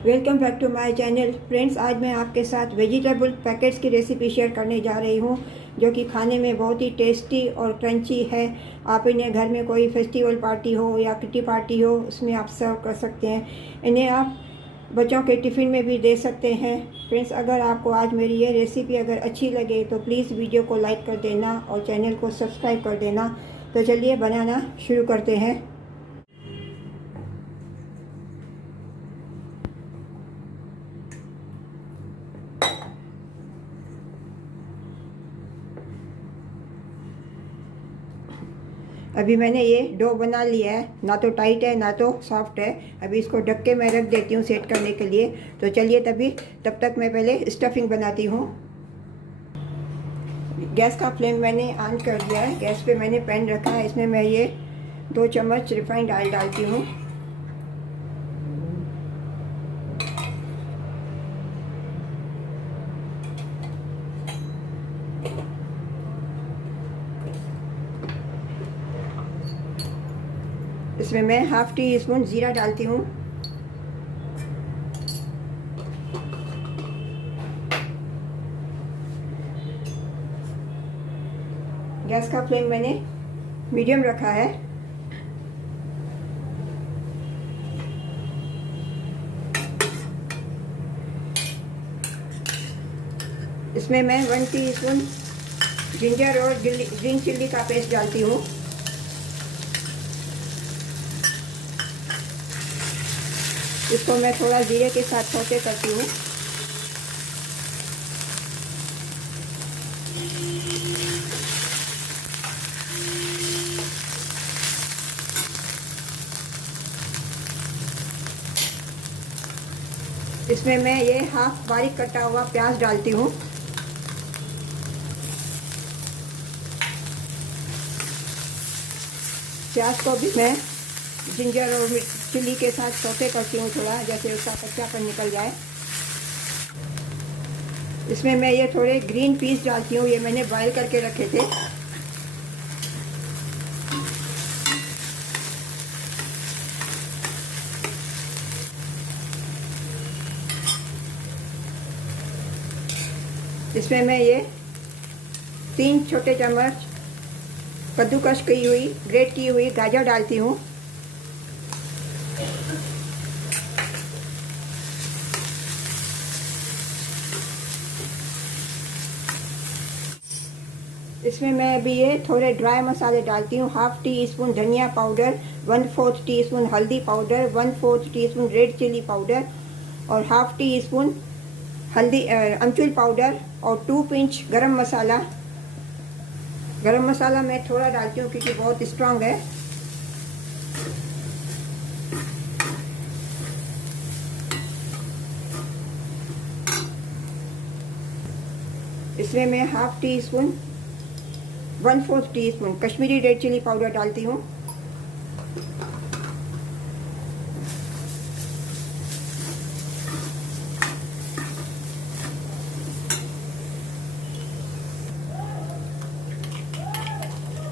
Welcome back to my channel friends. आज मैं आपके साथ वेजिटेबल पैकेट्स की रेसिपी शेयर करने जा रही हूँ, जो कि खाने में बहुत ही टेस्टी और क्रंची है। आप इन्हें घर में कोई फेस्टिवल पार्टी हो या किटी पार्टी हो, उसमें आप सर्व कर सकते हैं। इन्हें आप बच्चों के टिफ़िन में भी दे सकते हैं। फ्रेंड्स, अगर आपको आज मेरी ये रेसिपी अगर अच्छी लगे तो प्लीज़ वीडियो को लाइक कर देना और चैनल को सब्सक्राइब कर देना। तो चलिए बनाना शुरू करते हैं। अभी मैंने ये डो बना लिया है, ना तो टाइट है ना तो सॉफ्ट है। अभी इसको ढक के मैं रख देती हूँ सेट करने के लिए। तो चलिए तब तक मैं पहले स्टफिंग बनाती हूँ। गैस का फ्लेम मैंने ऑन कर दिया है। गैस पे मैंने पैन रखा है, इसमें मैं ये 2 चम्मच रिफाइंड ऑयल डालती हूँ। इसमें मैं हाफ़ टी स्पून ज़ीरा डालती हूँ। गैस का फ्लेम मैंने मीडियम रखा है। इसमें मैं 1 टीस्पून जिंजर और ग्रीन चिल्ली का पेस्ट डालती हूँ। इसको मैं थोड़ा जीरे के साथ सौते करती हूँ। इसमें मैं ये हाफ बारीक कटा हुआ प्याज डालती हूँ। प्याज को भी मैं जिंजर और चिल्ली के साथ सौते करती हूँ, थोड़ा जैसे उसका कच्चापन निकल जाए। इसमें मैं ये थोड़े ग्रीन पीस डालती हूँ, ये मैंने बॉयल करके रखे थे। इसमें मैं ये 3 छोटे चम्मच कद्दूकस की हुई ग्रेट की हुई गाजर डालती हूँ। इसमें मैं अभी ये थोड़े ड्राई मसाले डालती हूँ। हाफ़ टी स्पून धनिया पाउडर, 1/4 टीस्पून हल्दी powder, 1/4 teaspoon red chilli powder और हाफ़ टी स्पून अमचूर पाउडर और 2 पिंच गरम मसाला। गरम मसाला मैं थोड़ा डालती हूँ क्योंकि बहुत स्ट्रांग है। इसमें मैं half teaspoon 1/4 teaspoon Kashmiri red chilli powder डालती हूँ।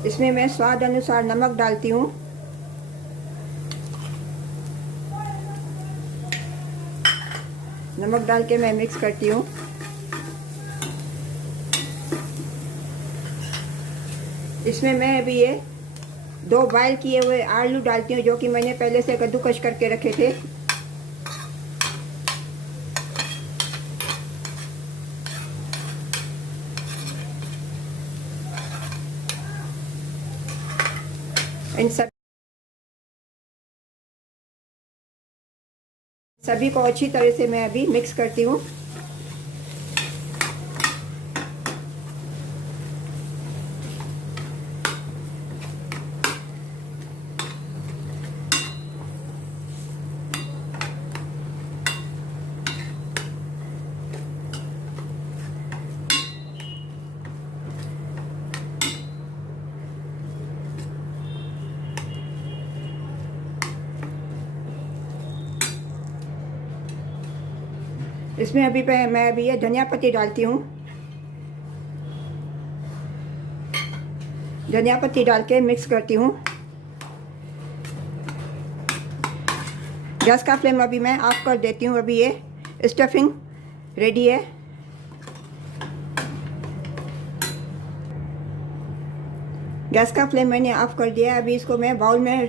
इसमें मैं स्वाद अनुसार नमक डालती हूँ। नमक डाल के मैं मिक्स करती हूँ। इसमें मैं अभी ये 2 बॉयल किए हुए आलू डालती हूँ, जो कि मैंने पहले से कद्दूकस करके रखे थे। इन सभी को अच्छी तरह से मैं अभी मिक्स करती हूँ। इसमें मैं अभी ये धनिया पत्ती डालती हूँ। धनिया पत्ती डाल के मिक्स करती हूँ। गैस का फ्लेम अभी मैं ऑफ कर देती हूँ। अभी ये स्टफिंग रेडी है। गैस का फ्लेम मैंने ऑफ कर दिया है। अभी इसको मैं बाउल में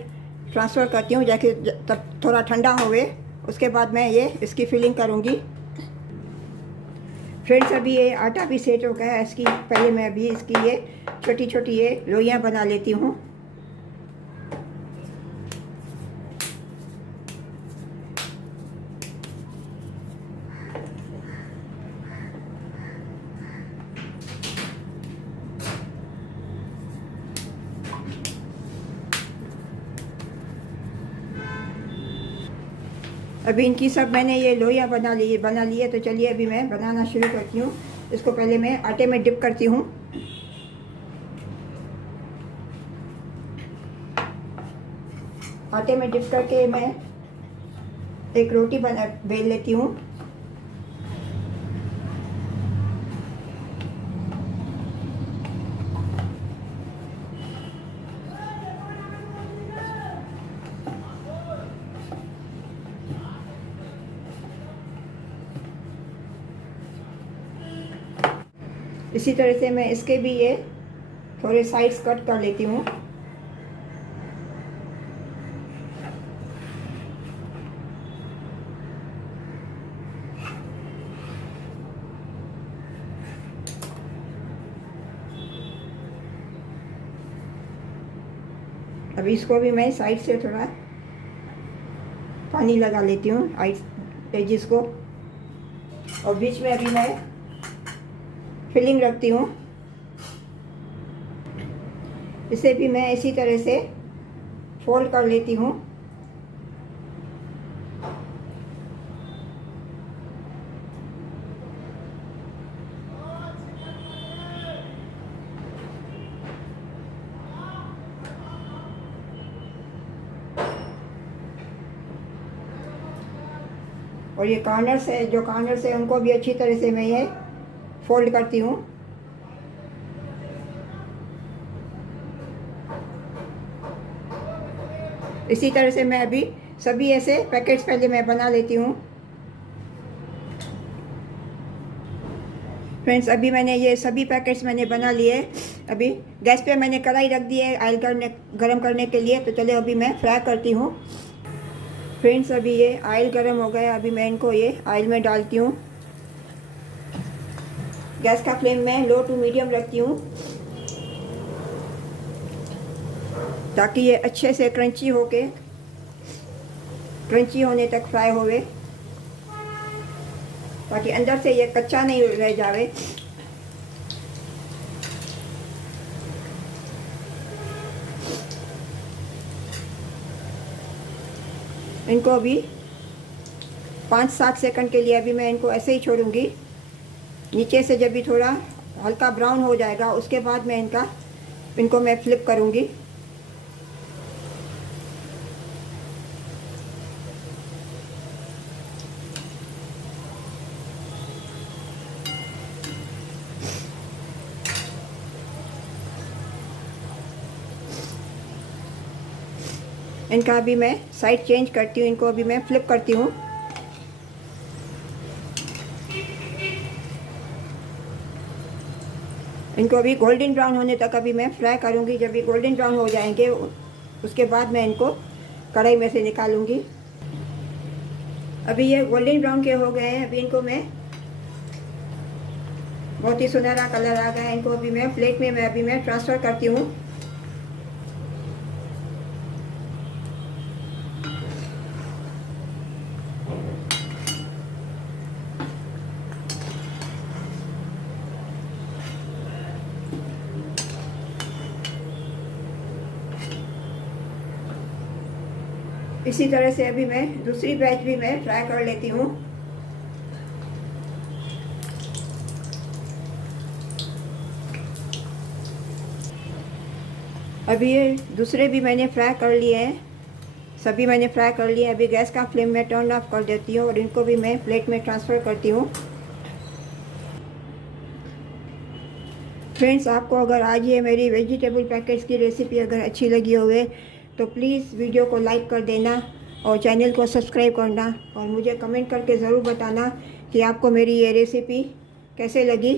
ट्रांसफ़र करती हूँ, जाके तब थोड़ा ठंडा होवे, उसके बाद मैं ये इसकी फिलिंग करूँगी। फ्रेंड्स, अभी ये आटा भी सेट हो गया है। इसकी पहले मैं अभी इसकी ये छोटी छोटी ये लोइयाँ बना लेती हूँ। अभी इनकी सब मैंने ये लोइयाँ बना ली है। तो चलिए अभी मैं बनाना शुरू करती हूँ। इसको पहले मैं आटे में डिप करती हूँ। आटे में डिप करके मैं एक रोटी बेल लेती हूँ। इसी तरह से मैं इसके भी ये थोड़े साइड्स कट कर लेती हूँ। अभी इसको भी मैं साइड से थोड़ा पानी लगा लेती हूँ एजिस को, और बीच में अभी मैं फिलिंग रखती हूँ। इसे भी मैं इसी तरह से फोल्ड कर लेती हूँ। और ये कॉर्नर्स है, जो कॉर्नर्स है उनको भी अच्छी तरह से मैं ये फोल्ड करती हूँ। इसी तरह से मैं अभी सभी ऐसे पैकेट्स पहले मैं बना लेती हूँ। फ्रेंड्स, अभी मैंने ये सभी पैकेट्स मैंने बना लिए। अभी गैस पे मैंने कढ़ाई रख दी है ऑयल गरम करने के लिए। तो चलिए अभी मैं फ्राई करती हूँ। फ्रेंड्स, अभी ये ऑयल गरम हो गया। अभी मैं इनको ये ऑयल में डालती हूँ। गैस का फ्लेम मैं लो टू मीडियम रखती हूँ, ताकि ये अच्छे से क्रंची होने तक फ्राई होवे, ताकि अंदर से ये कच्चा नहीं रह जावे। इनको अभी 5-7 सेकंड के लिए अभी मैं इनको ऐसे ही छोड़ूंगी। नीचे से जब भी थोड़ा हल्का ब्राउन हो जाएगा, उसके बाद मैं इनको मैं फ्लिप करूंगी। इनका अभी मैं साइड चेंज करती हूँ। इनको अभी मैं फ्लिप करती हूँ। इनको अभी गोल्डन ब्राउन होने तक अभी मैं फ्राई करूँगी। जब भी गोल्डन ब्राउन हो जाएंगे, उसके बाद मैं इनको कढ़ाई में से निकालूंगी। अभी ये गोल्डन ब्राउन के हो गए हैं। अभी इनको मैं बहुत ही सुनहरा कलर आ गया है। इनको अभी मैं प्लेट में अभी मैं ट्रांसफ़र करती हूँ। इसी तरह से अभी मैं दूसरी बैच भी मैं फ्राई कर लेती हूँ। अभी ये दूसरे भी मैंने फ्राई कर लिए हैं। सभी मैंने फ्राई कर लिए। अभी गैस का फ्लेम मैं टर्न ऑफ कर देती हूँ और इनको भी मैं प्लेट में ट्रांसफ़र करती हूँ। फ्रेंड्स, आपको अगर आज ये मेरी वेजिटेबल पैकेट्स की रेसिपी अगर अच्छी लगी होवे तो प्लीज़ वीडियो को लाइक कर देना और चैनल को सब्सक्राइब करना और मुझे कमेंट करके ज़रूर बताना कि आपको मेरी ये रेसिपी कैसे लगी।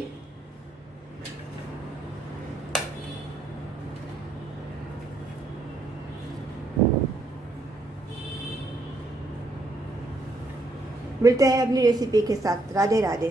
मिलते हैं अगली रेसिपी के साथ। राधे राधे।